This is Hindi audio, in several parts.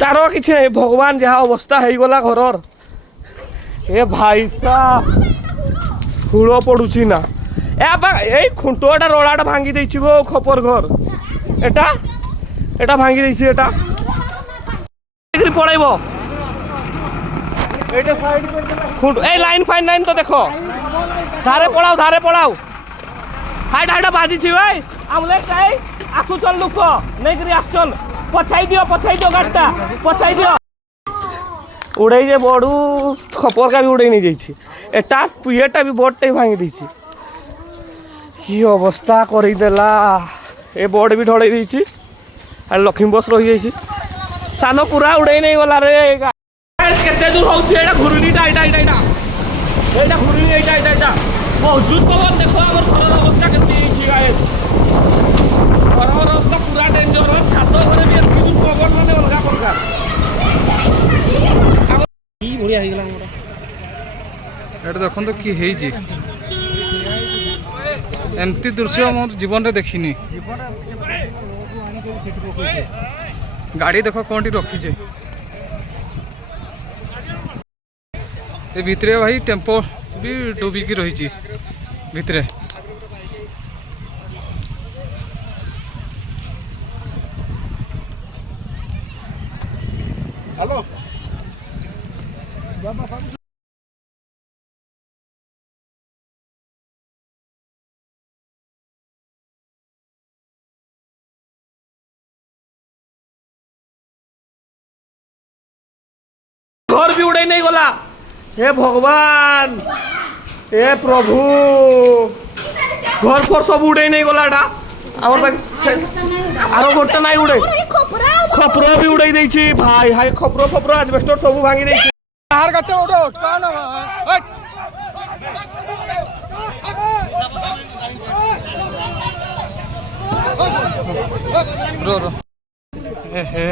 तार किसी नहीं भगवान जहाँ अवस्था हो गला घर ए भाई साहब हुड़ पड़ुची ना ए खुंटुआटा रड़ाटा भांगी देछि गो खपर घर एटा एटा भांगी देछि एटा पड़ेबो एटा साइड खुंट ए लाइन फाइन लाइन तो देखो धारे पड़ाओ हाइट हाइट बाजी छी भाई आमले काई आसु चल लुक नहीं करी आस चल पछाई दियो गाड़टा पछाई दियो उड़े जे बड़ू खपर का भी उड़े नहीं जाइछि एटा पुएटा भी बोर्डटे भांगी देछि की अवस्था करी देला ए बोर्ड भी ढड़े देछि आ लक्ष्मी बस रही जाइछि सानो पूरा उड़े नहीं गला रे केते दूर होछि एटा घुरुनीटा एटा घुरुनी एटा बहुत पवन देखो हमर घर अवस्था केते छी गाइस घर अवस्था पूरा डेंजर छात घरे भी एतकी दूर पवन माने अलगा प्रकार की बढ़िया हो गेला हमरा एटा देखन तो की हेई जी एमती दृश्य मोर जीवन रे देखिनी गाड़ी देखो कौन रखी छे ए भितरे भाई टेम्पो भी डूबी की रही भितरे हेलो घर भी उड़े नहीं गला हे भगवान हे प्रभु घर पर सब उड़े नहीं गला आरो गोटे नहीं उड़े खपरो भी उड़े देछि भाई हाय खपरो एस्बेस्टस सब भांगी देछि बाहर गट्टे उड़ो कान रो हे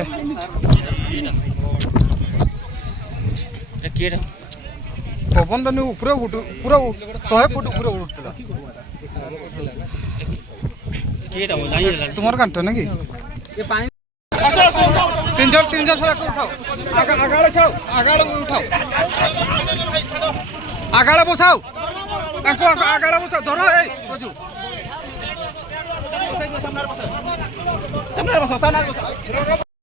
पवन तो पूरा पूरा 100 फुट पूरा उड़ता तुम्हार घंटा ना कि तीन चार उठाओ आगाड़े बसाओ आगाड़े बसाओ धरो ए